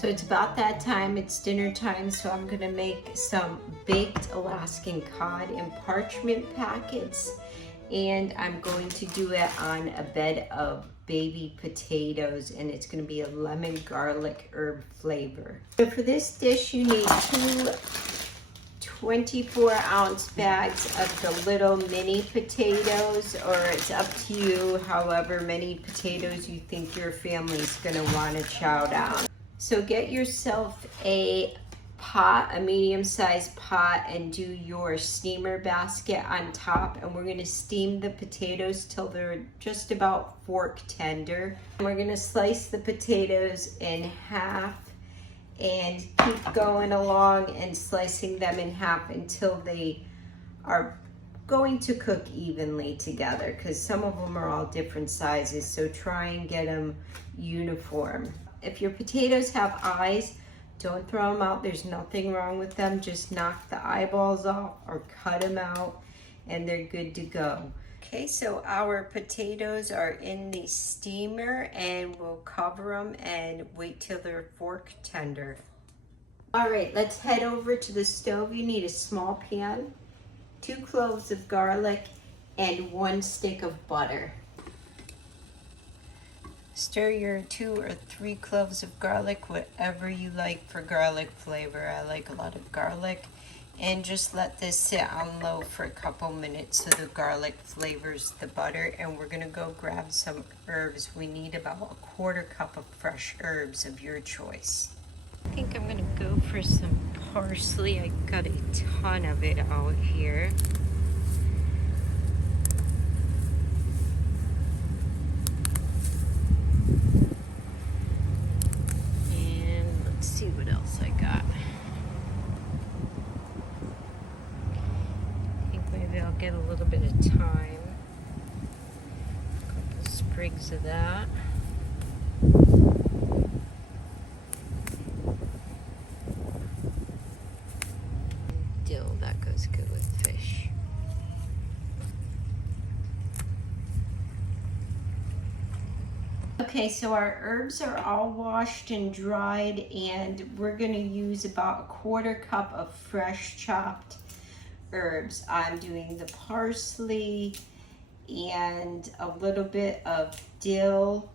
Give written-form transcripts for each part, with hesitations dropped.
So it's about that time, it's dinner time, so I'm gonna make some baked Alaskan cod in parchment packets, and I'm going to do it on a bed of baby potatoes, and it's gonna be a lemon garlic herb flavor. So for this dish, you need two 24-ounce bags of the little mini potatoes, or it's up to you however many potatoes you think your family's gonna wanna chow down. So get yourself a pot, a medium-sized pot, and do your steamer basket on top, and we're gonna steam the potatoes till they're just about fork tender. And we're gonna slice the potatoes in half and keep going along and slicing them in half until they are going to cook evenly together, because some of them are all different sizes, so try and get them uniform. If your potatoes have eyes, don't throw them out. There's nothing wrong with them. Just knock the eyeballs off or cut them out and they're good to go. Okay, so our potatoes are in the steamer and we'll cover them and wait till they're fork tender. All right, let's head over to the stove. You need a small pan, 2 cloves of garlic, and 1 stick of butter. Stir your 2 or 3 cloves of garlic, whatever you like for garlic flavor. I like a lot of garlic. And just let this sit on low for a couple minutes so the garlic flavors the butter. And we're gonna go grab some herbs. We need about a 1/4 cup of fresh herbs of your choice. I think I'm gonna go for some parsley. I got a ton of it out here. See what else I got. I think maybe I'll get a little bit of thyme. A couple sprigs of that. Dill, that goes good with fish. Okay, so our herbs are all washed and dried, and we're gonna use about a 1/4 cup of fresh chopped herbs. I'm doing the parsley and a little bit of dill,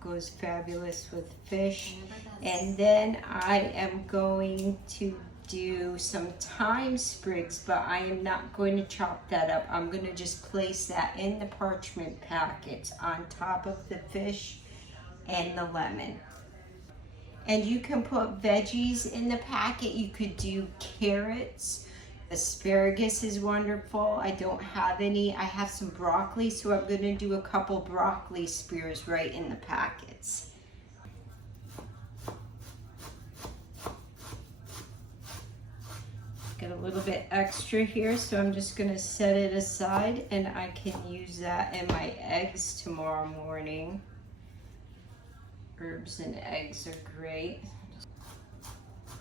goes fabulous with fish. And then I am going to do some thyme sprigs, but I am not going to chop that up. I'm going to just place that in the parchment packets on top of the fish and the lemon. And you can put veggies in the packet. You could do carrots. Asparagus is wonderful. I don't have any. I have some broccoli, so I'm going to do a couple broccoli spears right in the packets. Get a little bit extra here, so I'm just going to set it aside, and I can use that in my eggs tomorrow morning. Herbs and eggs are great.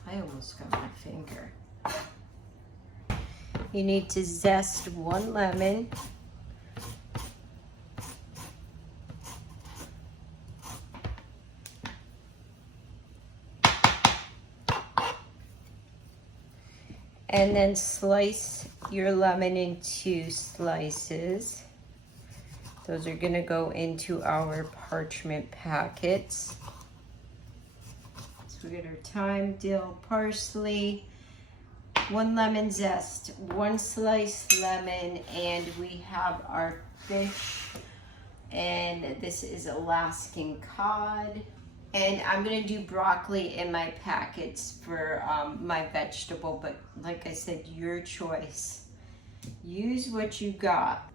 I almost got my finger. You need to zest 1 lemon. And then slice your lemon into slices. Those are gonna go into our parchment packets. So we get our thyme, dill, parsley, 1 lemon zest, 1 sliced lemon, and we have our fish. And this is Alaskan cod. And I'm gonna do broccoli in my packets for my vegetable, but like I said, your choice. Use what you got.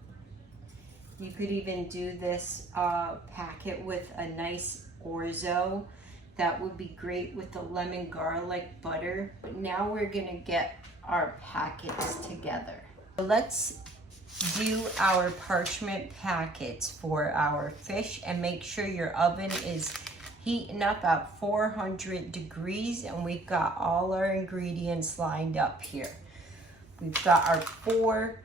You could even do this packet with a nice orzo. That would be great with the lemon garlic butter. But now we're gonna get our packets together. So let's do our parchment packets for our fish, and make sure your oven is heating up at 400 degrees, and we've got all our ingredients lined up here. We've got our 4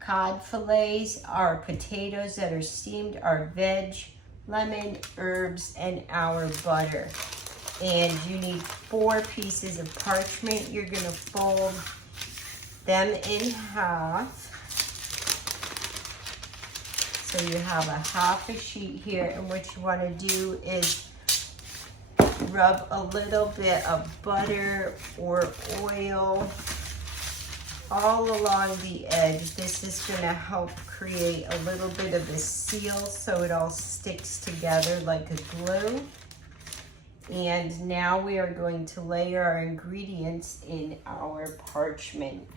cod fillets, our potatoes that are steamed, our veg, lemon, herbs, and our butter. And you need 4 pieces of parchment. You're gonna fold them in half. So you have a half a sheet here, and what you wanna do is rub a little bit of butter or oil all along the edge. This is gonna help create a little bit of a seal so it all sticks together like a glue. And now we are going to layer our ingredients in our parchment.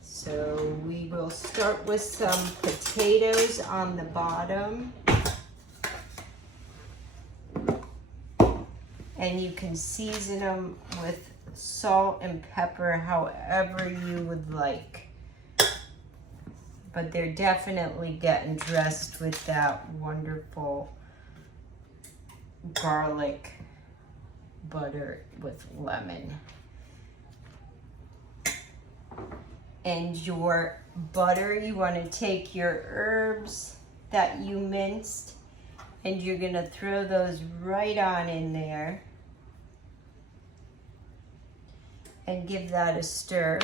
So we will start with some potatoes on the bottom. And you can season them with salt and pepper however you would like. But they're definitely getting dressed with that wonderful garlic butter with lemon. And your butter, you want to take your herbs that you minced and you're going to throw those right on in there and give that a stir.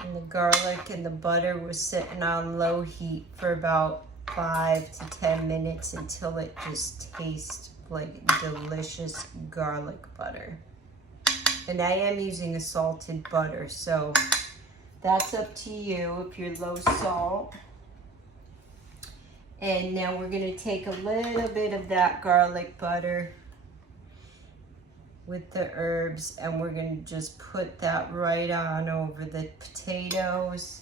And the garlic and the butter was sitting on low heat for about 5 to 10 minutes until it just tastes like delicious garlic butter. And I am using a salted butter, so that's up to you if you're low salt. And now we're gonna take a little bit of that garlic butter with the herbs, and we're gonna just put that right on over the potatoes.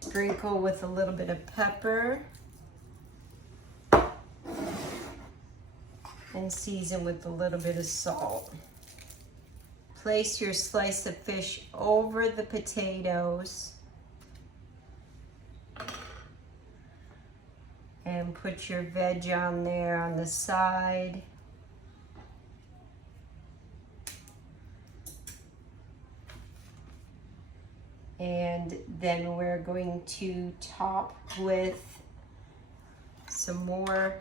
Sprinkle with a little bit of pepper. And season with a little bit of salt. Place your slice of fish over the potatoes. And put your veg on there on the side. And then we're going to top with some more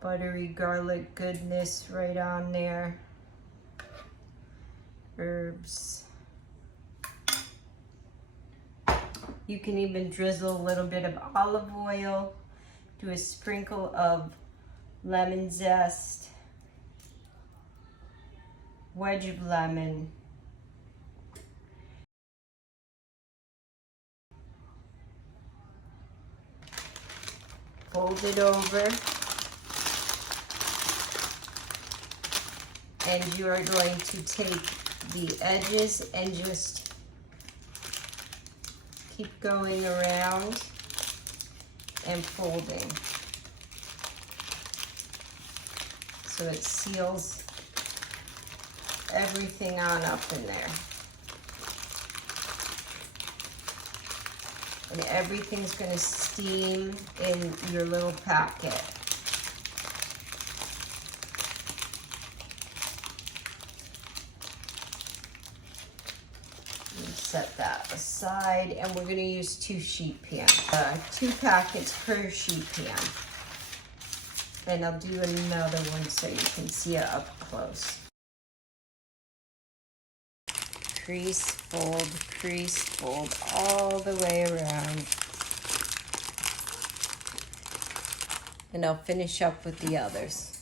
buttery garlic goodness right on there. Herbs. You can even drizzle a little bit of olive oil. Do a sprinkle of lemon zest. Wedge of lemon. Fold it over. And you are going to take the edges and just keep going around and folding. So it seals everything on up in there. And everything's gonna steam in your little packet. Set that aside, and we're going to use 2 sheet pans, 2 packets per sheet pan. And I'll do another one so you can see it up close. Crease, fold all the way around. And I'll finish up with the others.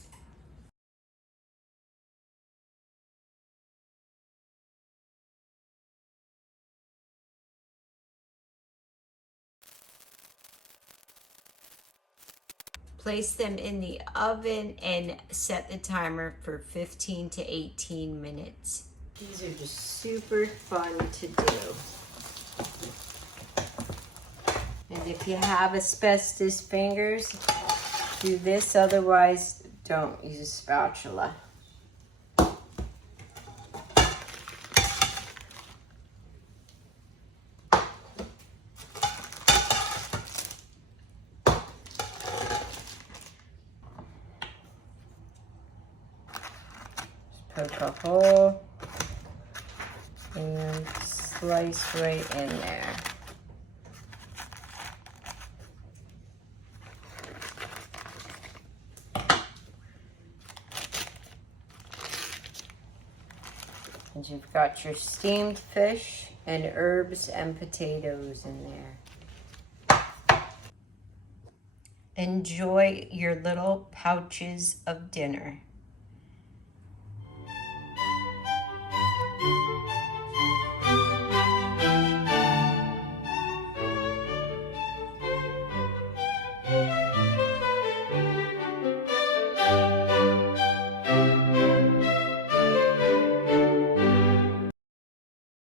Place them in the oven and set the timer for 15 to 18 minutes. These are just super fun to do. And if you have asbestos fingers, do this, otherwise don't use a spatula. Poke a hole and slice right in there. And you've got your steamed fish and herbs and potatoes in there. Enjoy your little pouches of dinner.